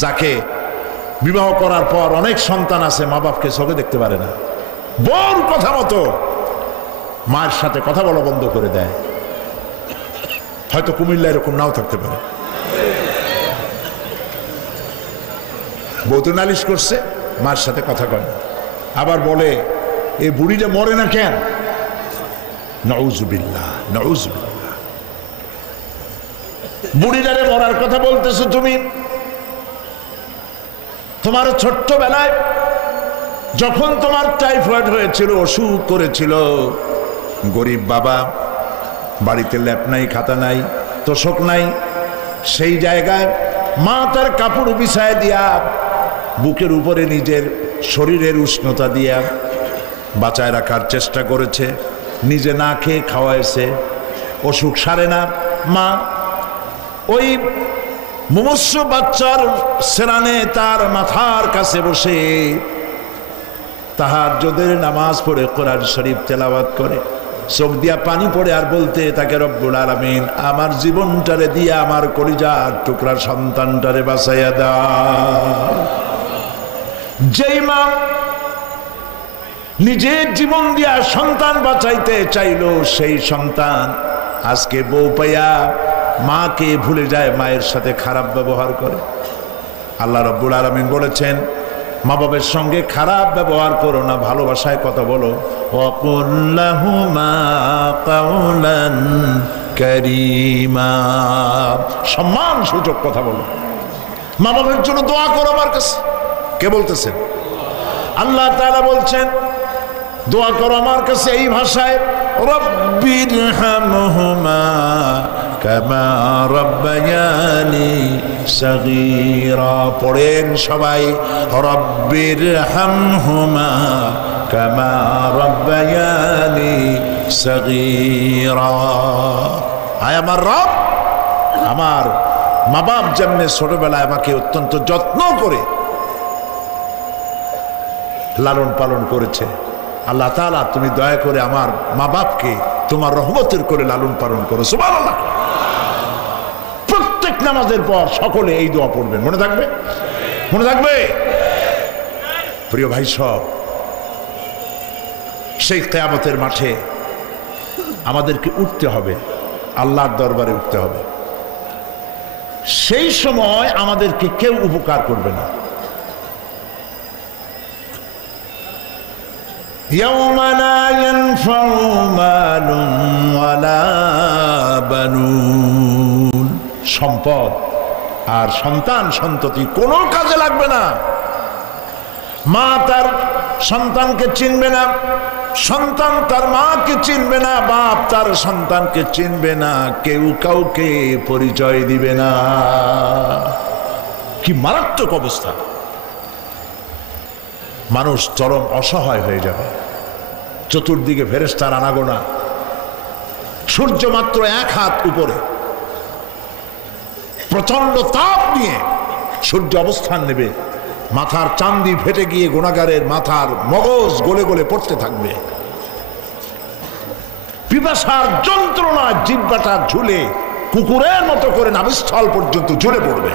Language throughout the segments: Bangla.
যাকে বিবাহ করার পর অনেক সন্তান আছে, মা বাপকে চোখে দেখতে পারে না, বউর কথা মতো মায়ের সাথে কথা বলা বন্ধ করে দেয়। হয়তো কুমিল্লা এরকম নাও থাকতে পারে, বউ তো নালিশ করছে, মার সাথে কথা কয় না, আবার বলে এই বুড়িটা মরে না কেন? নাউজুবিল্লাহ, নাউজুবিল্লাহ। বুড়িটারে মরার কথা বলতেছো তুমি? তোমার ছোট্টবেলায় যখন তোমার টাইফয়েড হয়েছিল, অসুখ করেছিল, গরিব বাবা, বাড়িতে ল্যাপ নাই, খাতা নাই, তোষক নাই, সেই জায়গায় মা তার কাপড় বিছায় দিয়া বুকের উপরে নিজের শরীরের উষ্ণতা দিয়া বাঁচায় রাখার চেষ্টা করেছে, নিজে না খেয়ে খাওয়াইছে, অসুখ সারে না। মা ওই মুমূর্ষু বাচ্চার সেরানে তার মাথার কাছে বসে তাহাজ্জুদের নামাজ পড়ে কোরআন শরীফ তেলাওয়াত করে, চোখ দিয়া পানি পড়ে আর বলতে তাকে, রব্বুল আলামিন আমার জীবনটারে দিয়া আমার কলিজার টুকরা সন্তানটারে বাঁচাইয়া দাও। যেই মা নিজের জীবন দিয়া সন্তান বাঁচাইতে চাইল, সেই সন্তান আজকে বউ পাইয়া মাকে ভুলে যায়, মায়ের সাথে খারাপ ব্যবহার করে। আল্লাহ রব্বুল আলামিন বলেছেন, মা বাবার সঙ্গে খারাপ ব্যবহার করো না, ভালোবাসায় কথা বলো। ওয়াকুল লাহুমা কাওলান কারীমা, সম্মান সূচক কথা বলো। মা বাবার জন্য দোয়া করো আমার কাছে। কে বলতেছেন? আল্লাহ তাআলা বলছেন দোয়া করো আমার কাছে এই ভাষায়, রব্বিরহামহুমা কামা রাব্বায়ানি সাগীরা। পড়েন সবাই, রব্বিরহামহুমা কামা রাব্বায়ানি সাগীরা। আয় আমার রব, আমার মা বাপ যেমনে ছোটবেলায় আমাকে অত্যন্ত যত্ন করে লালন পালন করেছে, আল্লাহ তাআলা তুমি দয়া করে আমার মা বাপকে তোমার রহমতের করে লালন পালন করো। সুবহানাল্লাহ। প্রত্যেক নামাজের পর সকলে এই দোয়া পড়বেন, মনে থাকবে? মনে থাকবে? প্রিয় ভাই সব, সেই কিয়ামতের মাঠে আমাদেরকে উঠতে হবে, আল্লাহর দরবারে উঠতে হবে। সেই সময় আমাদেরকে কেউ উপকার করবে না। يوم لا ينفع مال ولا بنون, সম্পদ আর সন্তান সন্ততি কোনো কাজে লাগবে না। মা তার সন্তানকে চিনবে না, সন্তান তার মাকে চিনবে না, বাপ তার সন্তানকে চিনবে না, কেউ কাউকে পরিচয় দিবে না। কি মারাত্মক অবস্থা! মানুষ চরম অসহায় হয়ে যাবে। চতুর্দিকে ফেরেশতার আনাগোনা, সূর্য মাত্র 1 হাত উপরে, প্রচন্ড তাপ নিয়ে সূর্য অবস্থান নেবে, মাথার চান্দি ফেটে গিয়ে গুনাহগারের মাথার মগজ গলে গলে পড়তে থাকবে। পিপাসার যন্ত্রণা জিহ্বাটা ঝুলে কুকুরের মতো করে নাভিস্থল পর্যন্ত ঝুলে পড়বে।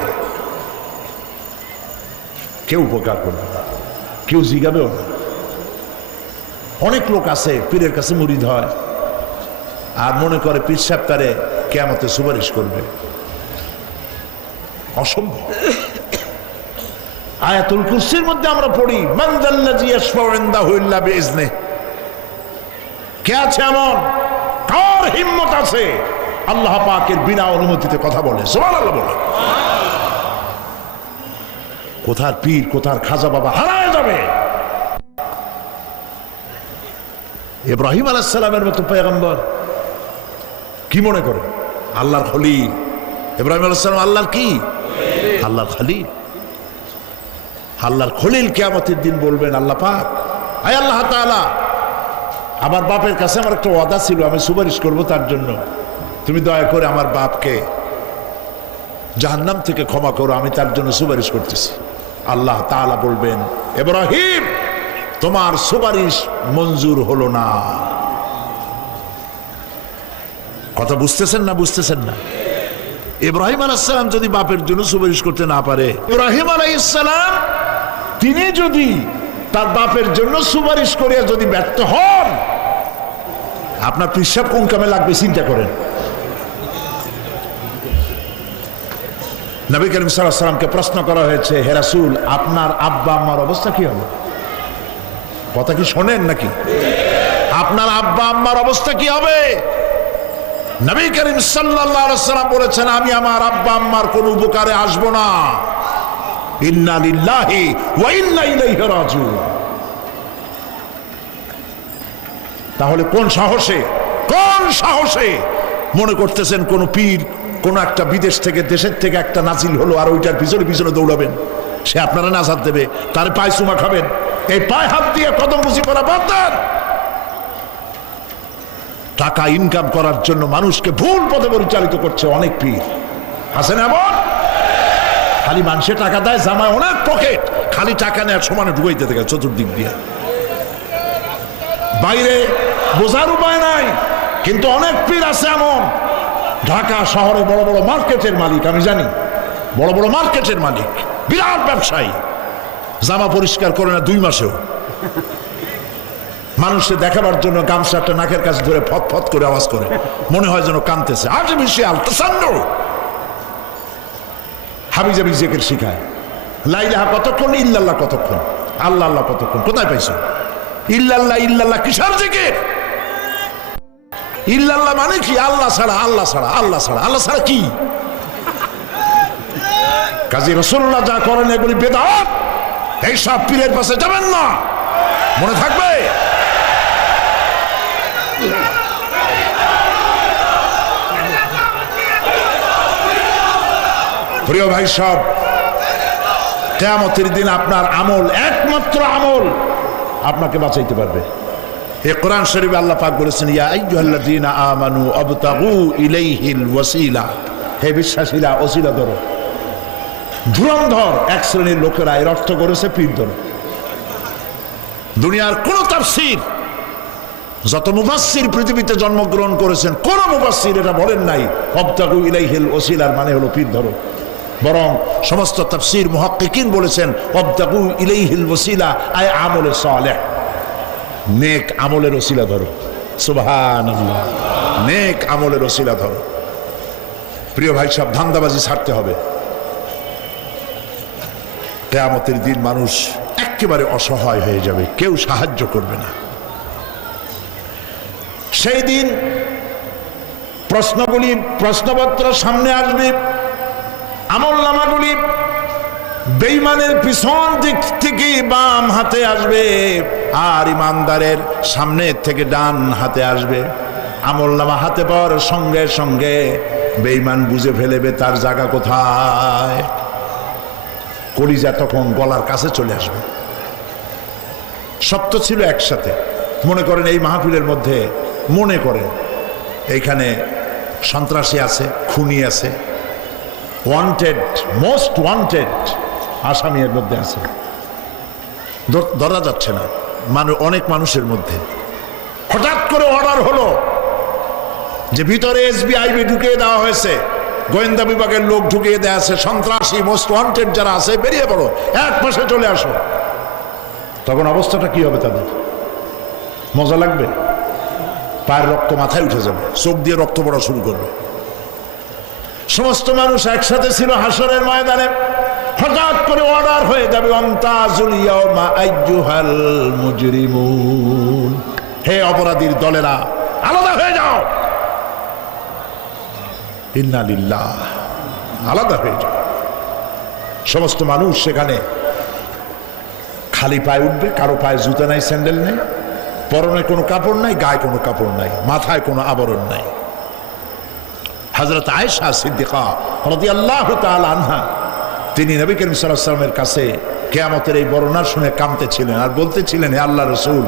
কেউ উপকার করবে না, কেউ জিগাবেও না। অনেক লোক আছে পীরের কাছে মুরিদ হয় আর মনে করে পীর সাহেব তারে কিয়ামতে সুপারিশ করবে। অসম্ভব। আয়াতুল কুরসির মধ্যে আমরা পড়ি, মান যাল্লাযী ইয়াশফাউ ইনদাহু ইল্লা বিইজনিহি। কে আছে এমন, কার হিম্মত আছে আল্লাহ পাকের বিনা অনুমতিতে কথা বলে? সুবহানাল্লাহ বলে। কোথার পীর, কোথার খাজা বাবা হারায় যাবে। ইব্রাহিম আলাইহিস সালামের মতো পয়গম্বর কি মনে করে? আল্লাহর খলিল। ইব্রাহিম আলাইহিস সালাম আল্লাহর কি? আল্লাহর খলিল। আল্লাহর খলিল কিয়ামতের দিন বলবেন, আল্লাহ পাক, আয় আল্লাহ তাআলা, আমার বাপের কাছে আমার একটা ওয়াদা ছিল, আমি সুপারিশ করব তার জন্য, তুমি দয়া করে আমার বাপকে জাহান্নাম থেকে ক্ষমা করো, আমি তার জন্য সুপারিশ করতেছি। আল্লাহ তাআলা বলবেন, ইব্রাহিম তোমার সুপারিশ মঞ্জুর হলো না। কথা বুঝতেছেন না? বুঝতেছেন না? ইব্রাহিম আলাইহিস সালাম যদি বাপের জন্য সুপারিশ করতে না পারে, ইব্রাহিম আলাইহিস সালাম তিনি যদি তার বাপের জন্য সুপারিশ করিয়া যদি ব্যর্থ হন, আপনার পিসাব কোন কামে লাগবে চিন্তা করেন। নবী করিম সাল্লাল্লাহু আলাইহি ওয়াসাল্লামকে প্রশ্ন করা হয়েছে, হে রাসূল, আপনার আব্বা আম্মার অবস্থা কি হবে? কথা কি শোনেন নাকি? আপনার আব্বা আম্মার অবস্থা কি হবে? নবী করিম সাল্লাল্লাহু আলাইহি ওয়াসাল্লাম বলেছেন, আমি আমার আব্বা আম্মার কোনো উপকারে আসব না। ইন্না লিল্লাহি ওয়া ইন্না ইলাইহি রাজিউন। তাহলে কোন সাহসে মনে করতেছেন কোন পীর কোন একটা বিদেশ থেকে দেশের থেকে একটা নাজিল হলো আর ওইটার পিছনে পিছনে দৌড়াবেন, সে আপনারা নাজাত দেবে, তার পায়ে চুমা খাবেন? এই পায়ে হাত দিয়ে কদম বুঝি করা বাদ দেন। টাকা ইনকাম করার জন্য মানুষকে ভুল পথে পরিচালিত করছে অনেক পীর, হাসেন এমন। খালি মানুষে টাকা দেয়, জামায় অনেক পকেট, খালি টাকা নেওয়ার সমানে ঢুকাইতে থাকে চতুর্দিক দিয়ে। বাইরে বোঝার উপায় নাই, কিন্তু অনেক পীর আছে এমন। ঢাকা শহরে বড় বড় মার্কেটের মালিক, আমি জানি, বড় বড় মার্কেটের মালিক, বিরাট ব্যবসায়ী, জামা পরিষ্কার করে না 2 মাসেও। মানুষে দেখাবার জন্য গামছাটা নাকের কাছে ধরে ফত ফত করে আওয়াজ করে, মনে হয় যেন কাঁদতেছে। আজ বিশাল তাসান্ন হাবিজাবি জিকির শিখায়। লা ইলাহা কতক্ষণ, ইল্লাল্লাহ কতক্ষণ, আল্লাহ আল্লাহ কতক্ষণ, কোথায় পাইছো? ইল্লাল্লাহ ইল্লাল্লাহ কিসের জিকির? ইল্লাল্লাহ মানে কি? আল্লাহ ছাড়া, আল্লাহ ছাড়া, আল্লাহ ছাড়া, আল্লাহ ছাড়া কি? কাজী রাসূলুল্লাহ যা করেন এগুলি বেদাত। এইসব পীরের পাশে যাবেন না, মনে থাকবে। প্রিয় ভাই সব, কিয়ামতের দিন আপনার আমল, একমাত্র আমল আপনাকে বাঁচাইতে পারবে। এই কোরআন শরীফে আল্লাহ পাক বলেছেন, ইয়া আইয়ুহাল্লাযীনা আমানু আবতাগু ইলাইহিল ওয়াসিলা, হে বিশ্বাসীরা ওসিলা ধরো। ধুরন্ধর এক শ্রেণীর লোকেরা এর অর্থ করেছে পীর ধরো। দুনিয়ার কোন তাফসীর, যত মুফাসসির পৃথিবীতে জন্মগ্রহণ করেছেন, কোন মুফাসসির এটা বলেন নাই আবতাগু ইলাইহিল ওসিলার মানে হলো পীর ধরো। বরং সমস্ত তাফসীর মুহাক্কিকিন বলেছেন আবতাগু ইলাইহিল ওসিলা আয় আমলে সালেহ, নেক আমলের ওসিলা ধরো। সুবহানাল্লাহ, নেক আমলের ওসিলা ধরো। প্রিয় ভাই সব, ধান্দাবাজি ছাড়তে হবে। কিয়ামতের দিন মানুষ একেবারে অসহায় হয়ে যাবে, কেউ সাহায্য করবে না। সেই দিন প্রশ্নগুলি, প্রশ্নপত্র সামনে আসবে, আমলনামাগুলি বেঈমানের পিছন দিক থেকে বাম হাতে আসবে, আর ইমানদারের সামনে থেকে ডান হাতে আসবে। আমলনামা হাতে পাওয়ার সঙ্গে সঙ্গে বেঈমান বুঝে ফেলবে তার জায়গা কোথায়। কলিজা তখন গলার কাছে চলে আসবে। সত্য ছিল একসাথে। মনে করেন এই মাহফিলের মধ্যে, মনে করেন এইখানে সন্ত্রাসী আছে, খুনি আছে, ওয়ান্টেড, মোস্ট ওয়ান্টেড আসামি এর মধ্যে আছে, ধরা যাচ্ছে না। অনেক মানুষের মধ্যে হঠাৎ করে অর্ডার হলো যে ভিতরে এসবিআইবি ঢুকিয়ে দেওয়া হয়েছে, গোয়েন্দা বিভাগের লোক ঢুকিয়ে দেওয়া আছে, সন্ত্রাসী মোস্ট ওয়ান্টেড যারা আছে বেরিয়ে পড়ো, 1 মাসে চলে আসো। তখন অবস্থাটা কি হবে তাদের? মজা লাগবে? পায়ের রক্ত মাথায় উঠে যাবে, চোখ দিয়ে রক্ত পড়া শুরু করবে। সমস্ত মানুষ একসাথে ছিল হাসরের ময়দানে, হঠাৎ করে অর্ডার হয়ে যাবে আমতাজুল ইয়াওমা আইয়ুহাল মুজরিমুন, হে অপরাধীর দলেরা আলাদা হয়ে যাও। ইন্না লিল্লাহ, আলাদা হয়ে যাও। সমস্ত মানুষ সেখানে খালি পায়ে উঠবে, কারো পায়ে জুতা নাই, স্যান্ডেল নেই, পরনে কোনো কাপড় নাই, গায়ে কোনো কাপড় নাই, মাথায় কোনো আবরণ নাই। হযরত আয়েশা সিদ্দিকা রাদিয়াল্লাহু তাআলা আনহা, তিনি নবী করিম সাল্লাল্লাহু আলাইহি ওয়াসাল্লামের কাছে কিয়ামতের এই বর্ণনা শুনে কাঁদতেছিলেন আর বলতেছিলেন, হে আল্লাহর রাসূল,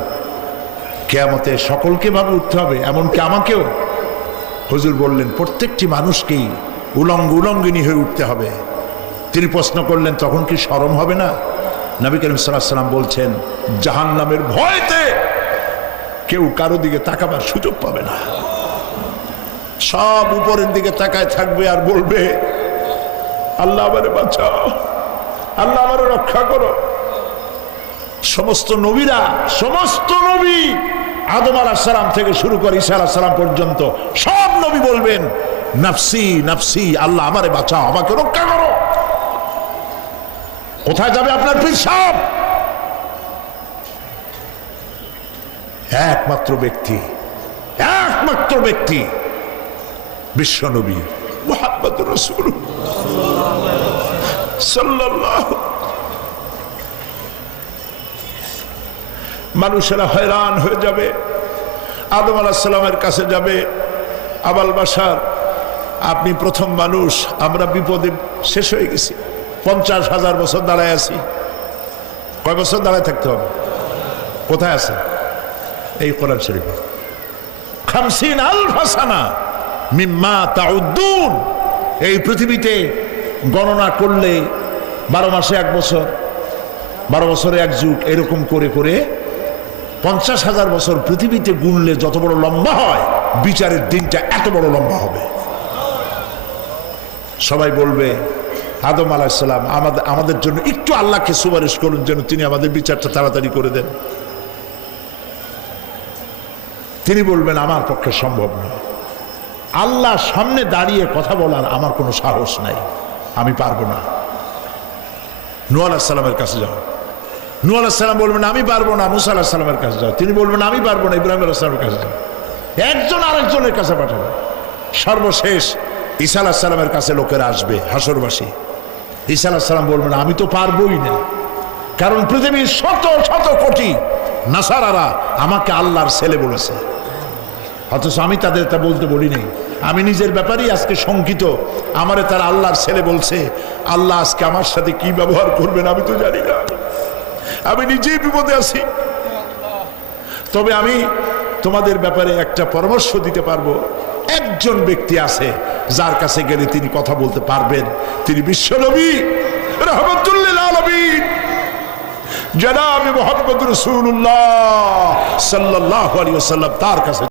কিয়ামতে সকলকে ভাবে উঠতে হবে, এমনকি আমাকেও? হুজুর বললেন, প্রত্যেকটি মানুষকেই উলঙ্গিনী হয়ে উঠতে হবে। তিনি প্রশ্ন করলেন, তখন কি শরম হবে না? নবী করিম সাল্লাল্লাহু আলাইহি ওয়াসাল্লাম বলছেন, জাহান্নামের ভয়তে কেউ কারো দিকে তাকাবার সুযোগ পাবে না। সব উপরের দিকে তাকায় থাকবে আর বলবে, আল্লাহ আমারে বাঁচাও, আল্লাহ আমারে রক্ষা করো। সমস্ত নবীরা, সমস্ত নবী আদম আলাইহিস সালাম থেকে শুরু করে ঈসা আলাইহিস সালাম পর্যন্ত সব নবী বলবেন, নাফসি নাফসি, আল্লাহ আমারে বাঁচাও, আমাকে রক্ষা করো। কোথায় যাবে আপনার পীর সাহেব? একমাত্র ব্যক্তি বিশ্ব নবী মুহাম্মদুর রাসূলুল্লাহ সাল্লাল্লাহু। মানুষেরা হয়রান হয়ে যাবে, আদম আলাইহিস সালামের কাছে যাবে, আবাল বাশার আপনি প্রথম মানুষ, আমরা বিপদে শেষ হয়ে গেছি, 50,000 বছর দাঁড়ায় আছি। কয় বছর দাঁড়ায় থাকতে হবে? কোথায় আছে? এই কোরআন শরীফ, 50,000 সানা মিম্মা তাউদ্দুন। এই পৃথিবীতে গণনা করলে 12 মাসে 1 বছর, 12 বছরে 1 যুগ, এরকম করে করে 50,000 বছর পৃথিবীতে গুনলে যত বড় লম্বা হয়, বিচারের দিনটা এত বড় লম্বা হবে। সবাই বলবে, আদম আলাইহিস সালাম আমাদের জন্য একটু আল্লাহকে সুপারিশ করুন যেন তিনি আমাদের বিচারটা তাড়াতাড়ি করে দেন। তিনি বলবেন, আমার পক্ষে সম্ভব না, আল্লাহর সামনে দাঁড়িয়ে কথা বলার আমার কোনো সাহস নাই, আমি পারবো না। নূহ আলাইহিস সালামের কাছে যাও। নূহ আলাইহিস সালাম বলবেন, আমি পারবো না। মুসা আলাইহিস সালামের কাছে যাও। তিনি বলবেন, আমি পারবো না। ইব্রাহিম আলাইহিস সালামের কাছে যাও। একজন আরেকজনের কাছে পাঠাবে। সর্বশেষ ঈসা আলাইহিস সালামের কাছে লোকেরা আসবে, হাসরবাসী। ঈসা আলাইহিস সালাম বলবেন, আমি তো পারবোই না, কারণ পৃথিবীর শত শত কোটি নাসারারা আমাকে আল্লাহর ছেলে বলেছে, অথচ আমি তাদের তা বলতে বলি নাই। আমি নিজের ব্যাপারেই আজকে শঙ্কিত, আমারে তারা আল্লাহর ছেলে বলছে। আল্লাহ আজকে আমার সাথে কি ব্যবহার করবেন আমি তো জানি না, আমি নিজেই বিপদে আছি। তবে আমি তোমাদের ব্যাপারে একটা পরামর্শ দিতে পারবো। একজন ব্যক্তি আছে যার কাছে গেলে তিনি কথা বলতে পারবেন, তিনি বিশ্বনবী রাহমাতুল্লিল আলামিন জনাব মুহাম্মদ রাসূলুল্লাহ সাল্লাল্লাহু আলাইহি ওয়াসাল্লাম, তার কাছে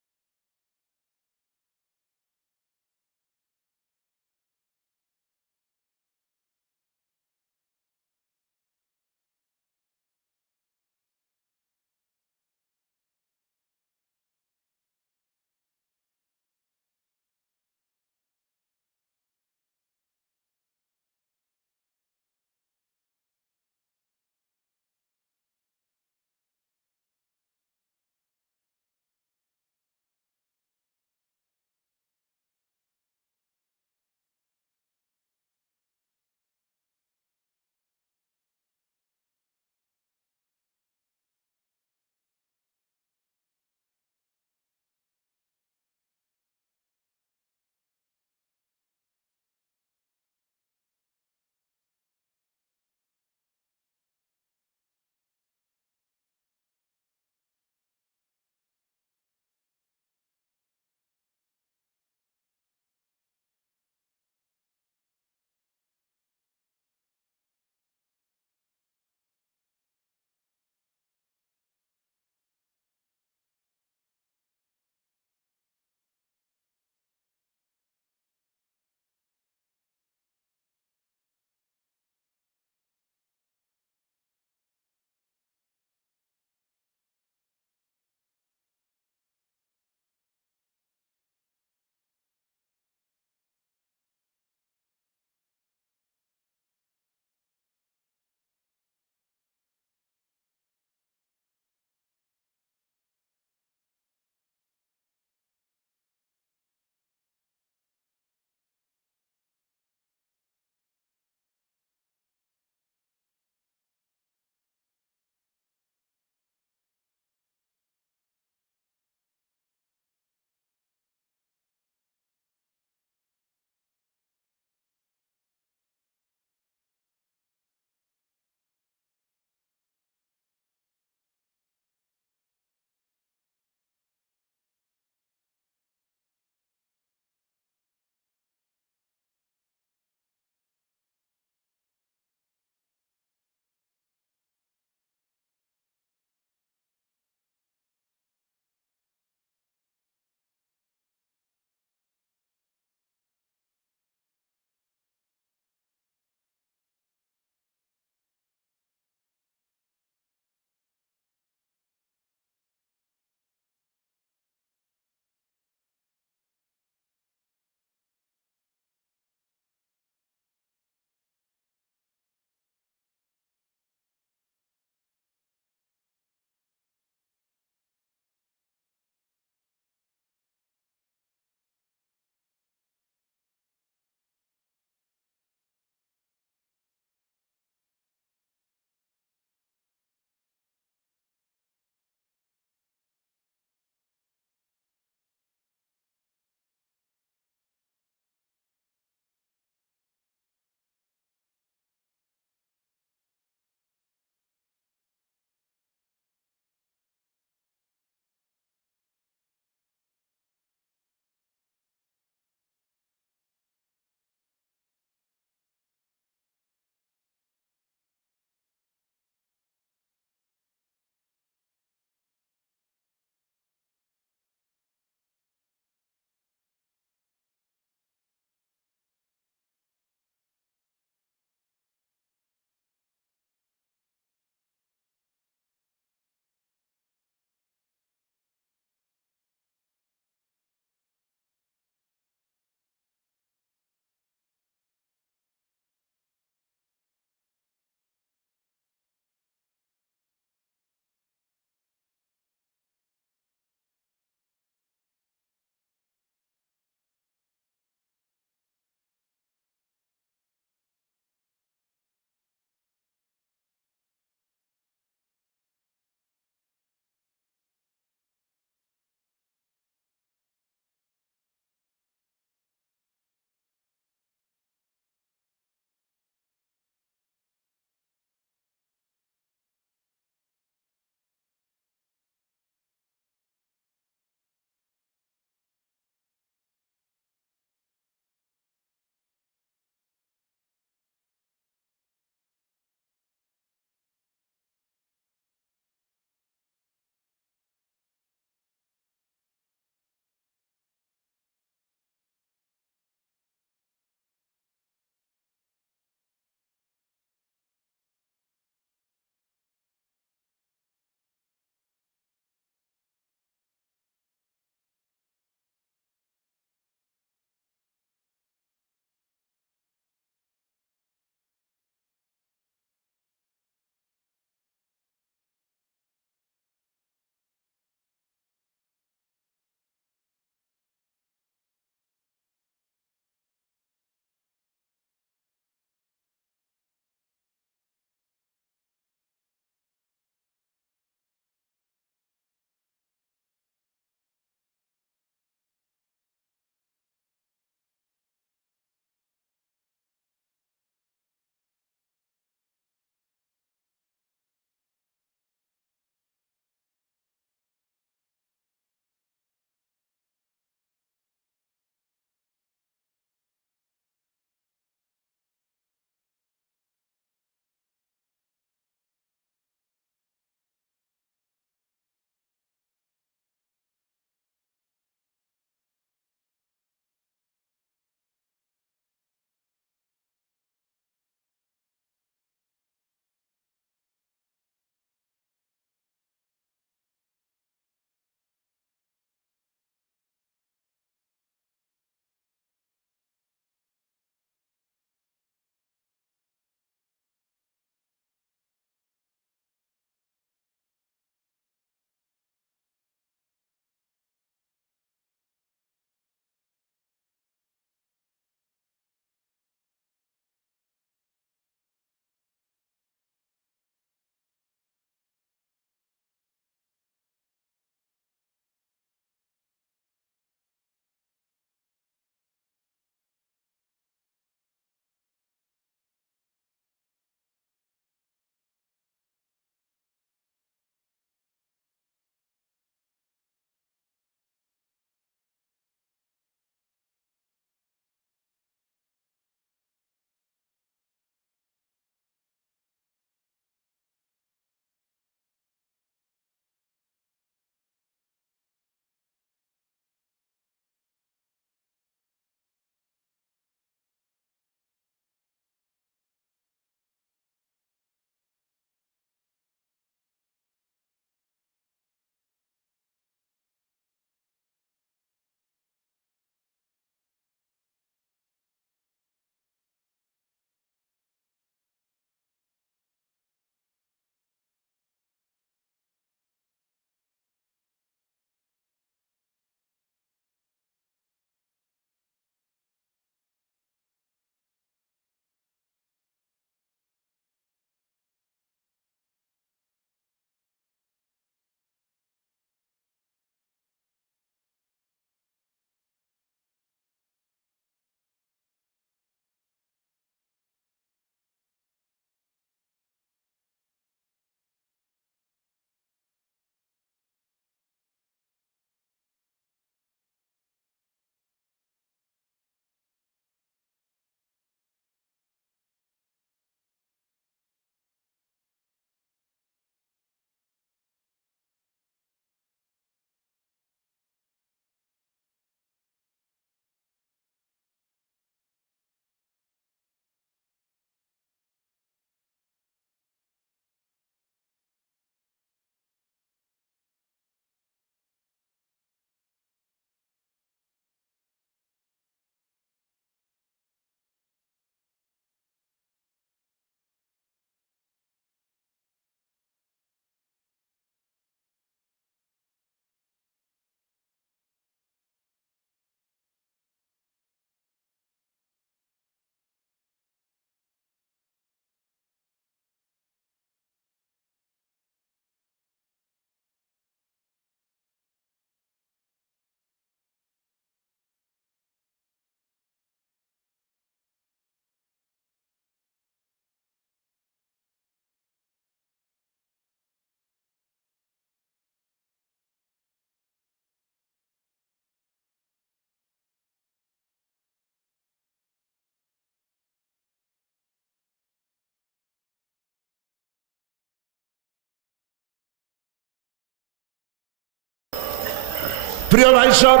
প্রিয় ভাই সব,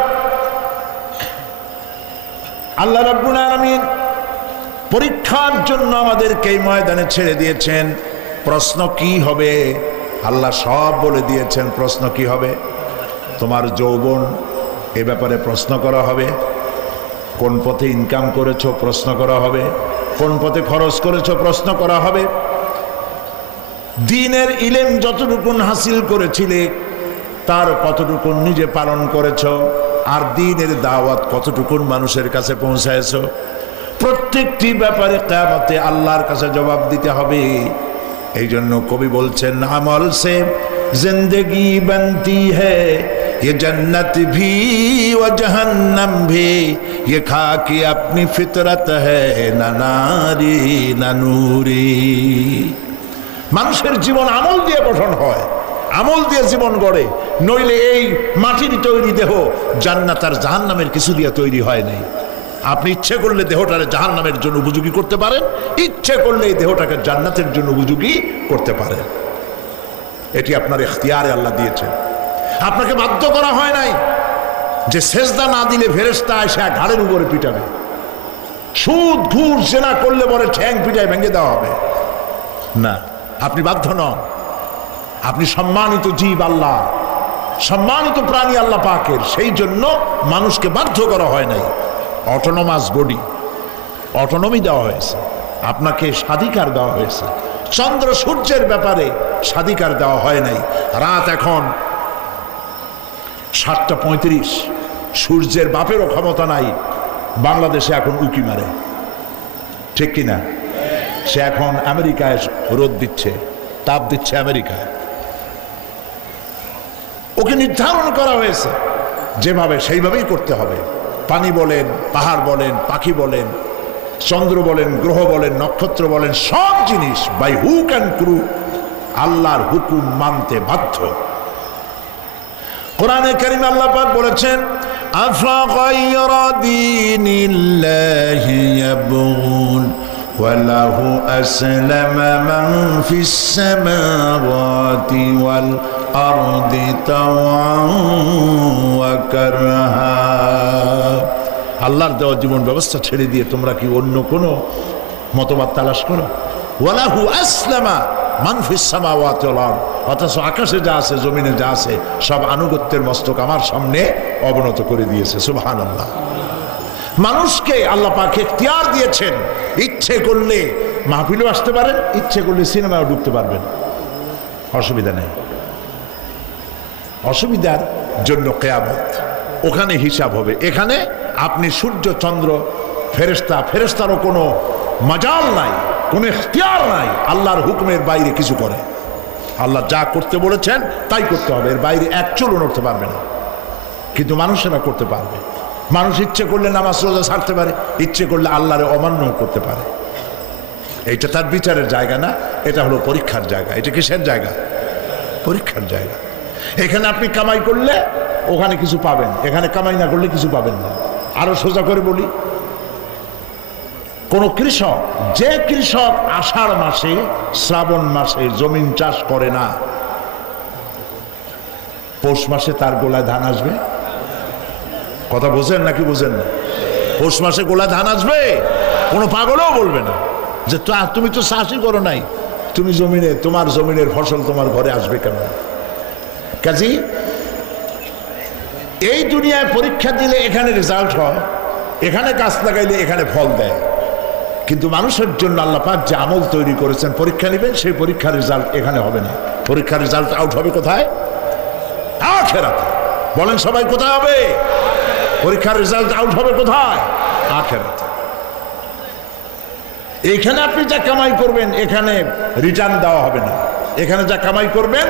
আল্লাহ রাব্বুল আলামিন পরীক্ষার জন্য আমাদেরকে এই ময়দানে ছেড়ে দিয়েছেন। প্রশ্ন কি হবে আল্লাহ সব বলে দিয়েছেন। প্রশ্ন কি হবে? তোমার যৌবন, এ ব্যাপারে প্রশ্ন করা হবে। কোন পথে ইনকাম করেছো প্রশ্ন করা হবে। কোন পথে খরচ করেছো প্রশ্ন করা হবে। দ্বীনের ইলম যতটুকুন হাসিল করেছিলে তার কতটুকুন নিজে পালন করেছো, আর দ্বীনের দাওয়াত কতটুকুন মানুষের কাছে পৌঁছায়ছো। প্রত্যেকটি ব্যাপারে কিয়ামতে আল্লাহর কাছে জবাব দিতে হবে। এই জন্য কবি বলছেন, আমল সে জিন্দেগি বনতি হ্যায়, ये जन्नत भी व जहन्नम भी, ये खाकी अपनी फितरत है ना नारी ना नूरी। মানুষের জীবন আমল দিয়ে গঠন হয়, আমল দিয়ে জীবন গড়ে, নইলে এই মাটির তৈরি দেহ জান্নাত আর জাহান্নামের কিছু দিয়ে তৈরি হয় নাই। আপনি ইচ্ছে করলে দেহটাকে জাহান্নামের জন্য উপযোগী করতে পারেন, ইচ্ছে করলে এই দেহটাকে জান্নাতের জন্য উপযোগী করতে পারেন। এটি আপনার ইখতিয়ারে আল্লাহ দিয়েছেন, আপনাকে বাধ্য করা হয় নাই যে সেজদা না দিলে ফেরেশতা এসে ঘাড়ের উপরে পিটাবে, সুদ ঘুষ জেনা করলে পরে ঠ্যাং পিটায় ভেঙে দেওয়া হবে না। আপনি বাধ্য নন। আপনি সম্মানিত জীব আল্লাহ, সম্মানিত প্রাণী আল্লাহ পাকের, সেই জন্য মানুষকে বাধ্য করা হয় নাই। অটোনোমাস বডি, অটোনমি দেওয়া হয়েছে, আপনাকে স্বাধিকার দেওয়া হয়েছে। চন্দ্র সূর্যের ব্যাপারে স্বাধিকার দেওয়া হয় নাই। রাত এখন 7:35, সূর্যের বাপেরও ক্ষমতা নাই বাংলাদেশে এখন উকি মারে, ঠিক কিনা? সে এখন আমেরিকায় রোদ দিচ্ছে, তাপ দিচ্ছে আমেরিকায়। ওকে নির্ধারণ করা হয়েছে যেভাবে, সেইভাবেই করতে হবে। পানি বলেন, পাহাড় বলেন, পাখি বলেন, চন্দ্র বলেন, গ্রহ বলেন, নক্ষত্র বলেন, সব জিনিস বাই হুক অ্যান্ড ক্রুক আল্লাহর হুকুম মানতে বাধ্য। কোরআনে কারীমে আল্লাহ পাক বলেছেন, আফা গায়রা দীনিল্লাহি ইয়াবগুন ওয়া লাহু আসলামা মান ফিস সামাওয়াতি ওয়াল আরদি তাওআন ওয়া কারহা। আল্লাহর দেওয়া জীবন ব্যবস্থা ছেড়ে দিয়ে তোমরা কি অন্য কোনো মতবাদ তালাশ করো? ওয়ালাহু আসলামা মান ফিস সামাওয়াতি ওয়াল আরদ, অথচ আকাশে যা আছে জমিনে যা আছে সব আনুগত্যের মস্তক আমার সামনে অবনত করে দিয়েছে। সুবহানাল্লাহ। মানুষকে আল্লাহ পাক ইখতিয়ার দিয়েছেন, ইচ্ছে করলে মাহফিলেও আসতে পারেন, ইচ্ছে করলে সিনেমাও ঢুকতে পারবেন, অসুবিধা নেই। অসুবিধার জন্য কিয়ামত, ওখানে হিসাব হবে। এখানে আপনি সূর্য চন্দ্র ফেরেশতা, ফেরেশতারও কোনো মাজাল নাই, কোনো ইখতিয়ার নাই আল্লাহর হুকুমের বাইরে কিছু করে। আল্লাহ যা করতে বলেছেন তাই করতে হবে, এর বাইরে এক চুলও নড়তে পারবে না। কিন্তু মানুষেরা করতে পারবে। মানুষ ইচ্ছে করলে নামাজ রোজা ছাড়তে পারে, ইচ্ছে করলে আল্লাহরে অমান্য করতে পারে। এইটা তার বিচারের জায়গা না, এটা হলো পরীক্ষার জায়গা। এটা কিসের জায়গা? পরীক্ষার জায়গা। এখানে আপনি কামাই করলে ওখানে কিছু পাবেন, এখানে কামাই না করলে কিছু পাবেন না। আরো সোজা করে বলি, কোন কৃষক, যে কৃষক আষাঢ় মাসে শ্রাবণ মাসে জমিন চাষ করে না, পৌষ মাসে তার গোলায় ধান আসবে? কথা বোঝেন নাকি বোঝেন না? পৌষ মাসে গোলায় ধান আসবে? কোনো পাগলও বলবে না যে তুমি তো চাষই করো নাই, তুমি জমিনে, তোমার জমিনের ফসল তোমার ঘরে আসবে কেন? কাজী এই দুনিয়ায় পরীক্ষা দিলে এখানে রেজাল্ট হয়, এখানে গাছ লাগাইলে এখানে ফল দেয়। কিন্তু মানুষের জন্য আল্লাহ পাক যে আমল তৈরি করেছেন, পরীক্ষা নেবেন, সেই পরীক্ষার রেজাল্ট এখানে হবে না। পরীক্ষার রেজাল্ট আউট হবে কোথায়? আখিরাতে। বলেন সবাই, কোথায় হবে? পরীক্ষার রেজাল্ট আউট হবে কোথায়? আখিরাতে। এখানে আপনি যা কামাই করবেন এখানে রিটার্ন দেওয়া হবে না। এখানে যা কামাই করবেন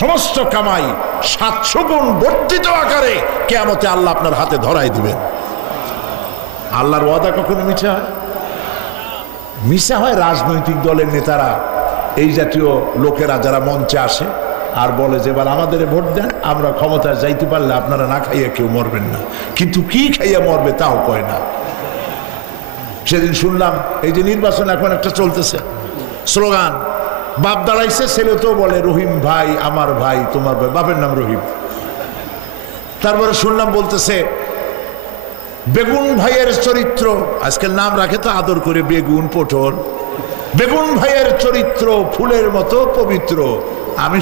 সমস্ত কামাই 700 গুণ বর্ধিত আকারে কিয়ামতে আল্লাহ আপনার হাতে ধরাই দিবেন। আল্লাহর ওয়াদা কখনো মিথ্যা হয়? মিথ্যা হয় রাজনৈতিক দলের নেতারা, এই জাতীয় লোকেরা যারা মঞ্চে আসে আর বলে যে এবার আমাদের ভোট দেন, আমরা ক্ষমতায় যাইতে পারলে আপনারা না খাইয়া কেউ মরবেন না। কিন্তু কি খাইয়া মরবে তাও কয় না। সেদিন শুনলাম এই যে নির্বাচন এখন একটা চলতেছে, স্লোগান বাপ দাঁড়াইছে, ছেলে তো বলে রহিম ভাই আমার ভাই, তোমার ভাই, বাপের নাম রহিম। তারপরে শুনলাম বলতেছে বেগুন ভাইয়ের চরিত্র, আজকাল নাম রাখে তো আদর করে বেগুন পটল, বেগুন ভাইয়ের চরিত্র ফুলের মতো পবিত্র। আমি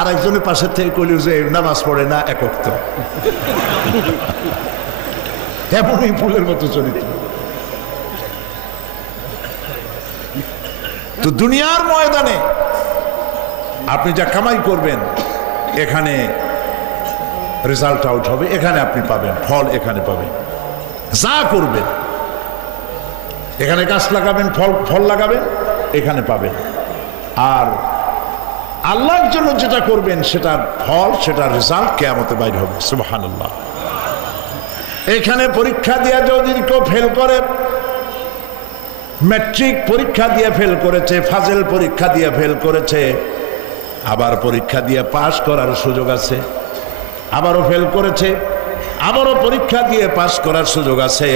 আর একজনের পাশের থেকে কইল যে নামাজ পড়ে না একক, তো এমনই ফুলের মতো চরিত্র। তো দুনিয়ার ময়দানে আপনি যা কামাই করবেন এখানে রেজাল্ট আউট হবে, এখানে আপনি পাবেন ফল, এখানে পাবেন। যা করবেন এখানে গাছ লাগাবেন, ফল লাগাবেন, এখানে পাবেন। আর আল্লাহর জন্য যেটা করবেন সেটার ফল, সেটার রেজাল্ট কিয়ামতে বাইর হবে। সুবহানাল্লাহ। এখানে পরীক্ষা দিয়ে যদি কেউ ফেল করে, ম্যাট্রিক পরীক্ষা দিয়ে ফেল করেছে, ফাজেল পরীক্ষা দিয়ে ফেল করেছে, আবার পরীক্ষা দিয়ে পাশ করার সুযোগ আছে, আবারও ফেল করেছে, আবারও পরীক্ষা দিয়ে পাশ করার সুযোগ আছে।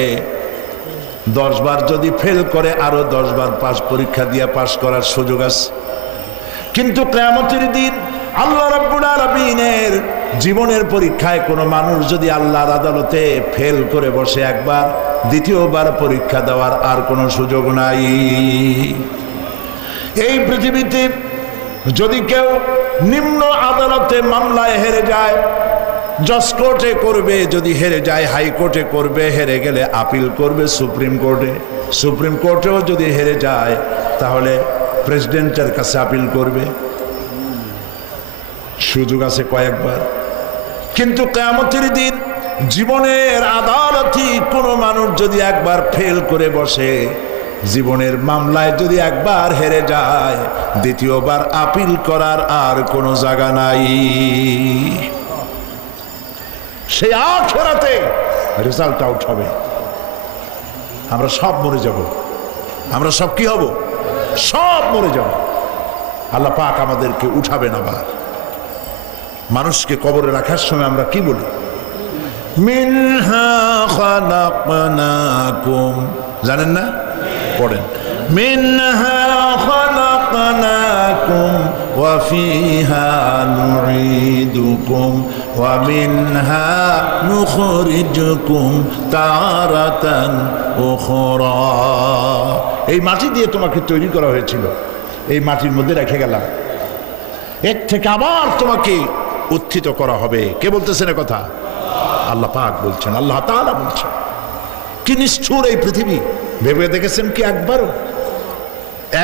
10 বার যদি ফেল করে আরো 10 বার পরীক্ষা দিয়ে পাশ করার সুযোগ আছে। কিন্তু কিয়ামতের দিন আল্লাহ রাব্বুল আলামিনের জীবনের পরীক্ষায় কোনো মানুষ যদি আল্লাহর আদালতে ফেল করে বসে একবার, দ্বিতীয়বার পরীক্ষা দেওয়ার আর কোনো সুযোগ নাই। এই পৃথিবীতে যদি কেউ নিম্ন আদালতে মামলায় হেরে যায়, জজ কোর্টে করবে, যদি হেরে যায় হাইকোর্টে করবে, হেরে গেলে আপিল করবে সুপ্রিম কোর্টে, সুপ্রিম কোর্টেও যদি হেরে যায় তাহলে প্রেসিডেন্টের কাছে আপিল করবে। সুযোগ আছে কয়েকবার। কিন্তু কিয়ামতের দিন জীবনের আদালতে কোনো মানুষ যদি একবার ফেল করে বসে, জীবনের মামলায় যদি একবার হেরে যায়, দ্বিতীয়বার আপিল করার আর কোনো জায়গা নাই। সেই আখিরাতে রেজাল্ট আউট হবে। আমরা সব মরে যাব, আমরা সব কি হব? সব মরে যাব। আল্লাহ পাক আমাদেরকে উঠাবেন আবার। মানুষকে কবরে রাখার সময় আমরা কি বলি? মিনহা খালাকনাকুম, জানেন না? পড়েন, মিনহা খালাকনাকুম ওয়া ফিহা নুঈদুকুম ওয়া মিনহা নুখরিজুকুম তারাতান উখরা। এই মাটি দিয়ে তোমাকে তৈরি করা হয়েছিল, এই মাটির মধ্যে রেখে গেলাম, এর থেকে আবার তোমাকে উত্থিত করা হবে। কে বলতেছেন এ কথা? আল্লাহ পাক বলছেন, আল্লাহ তাআলা বলছেন। কি নিষ্ঠুর এই পৃথিবী! ভেবে দেখেছেন কি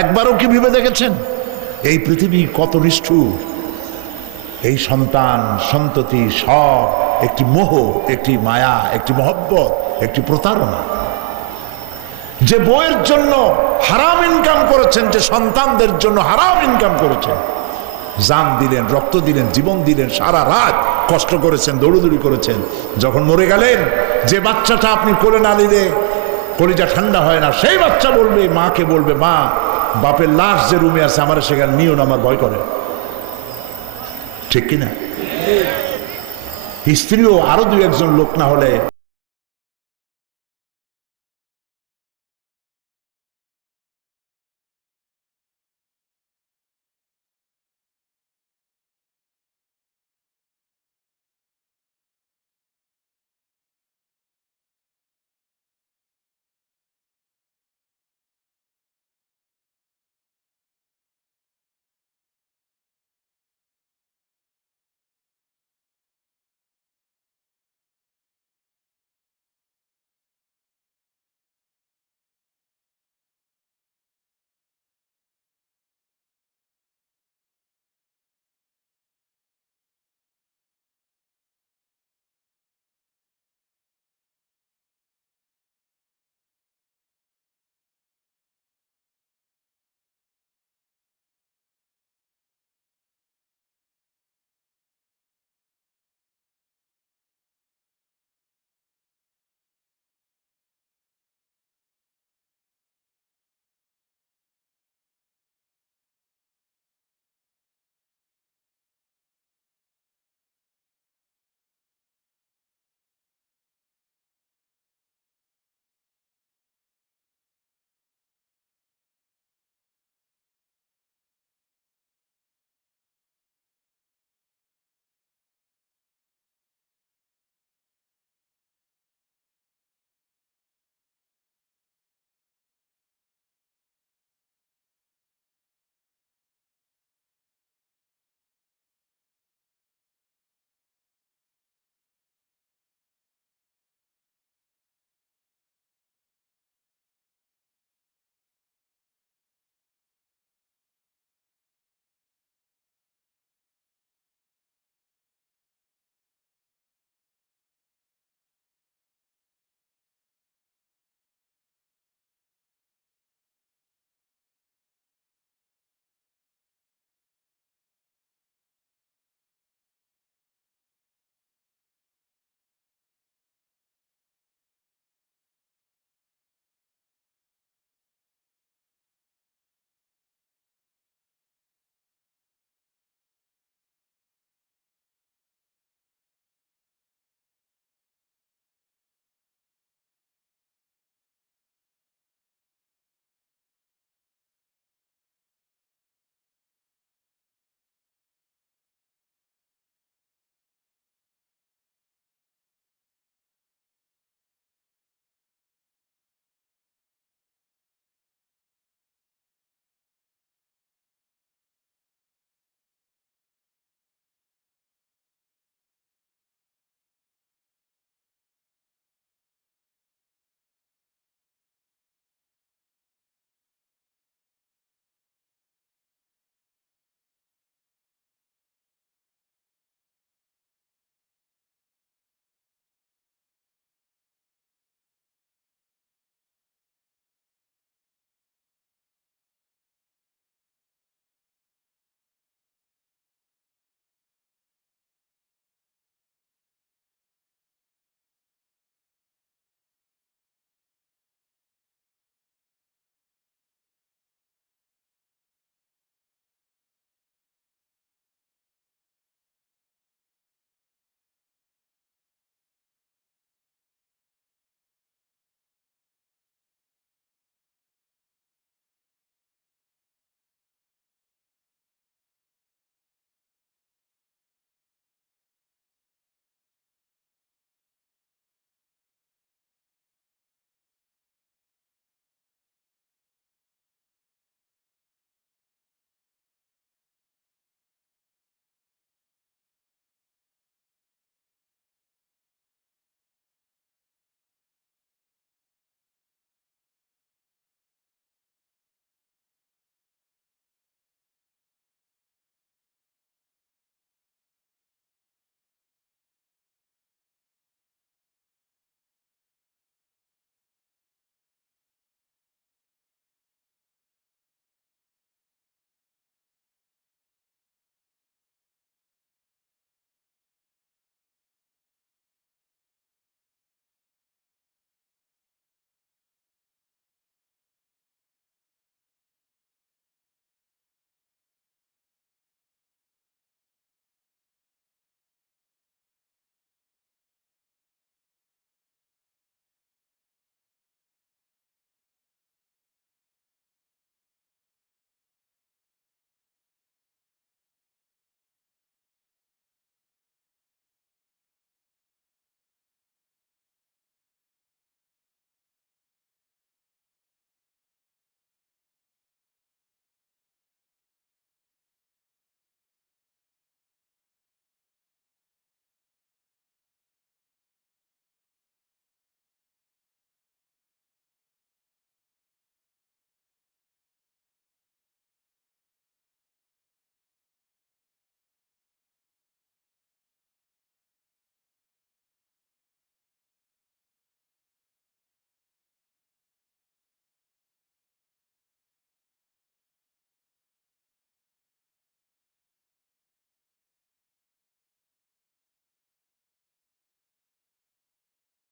একবারও কি ভেবে দেখেছেন এই পৃথিবী কত নিষ্ঠুর? এই সন্তান সন্ততি সব একটি মোহ, একটি মায়া, একটি মহব্বত, একটি প্রতারণা। যে বইয়ের জন্য হারাম ইনকাম করেছেন, যে সন্তানদের জন্য হারাম ইনকাম করেছেন, জান দিলেন, রক্ত দিলেন, জীবন দিলেন, সারা রাত কষ্ট করেছেন, দৌড়দৌড়ি করেছেন, যখন মরে গেলেন, যে বাচ্চাটা আপনি কোলে না নিলে কলিজা ঠান্ডা হয় না, সেই বাচ্চা বলবে, মাকে বলবে, মা বাপের লাশ যে রুমে আছে আমার সেখানে নিও না, আমার ভয় করে। ঠিক কিনা? স্ত্রীও আরো 2-1 জন লোক না হলে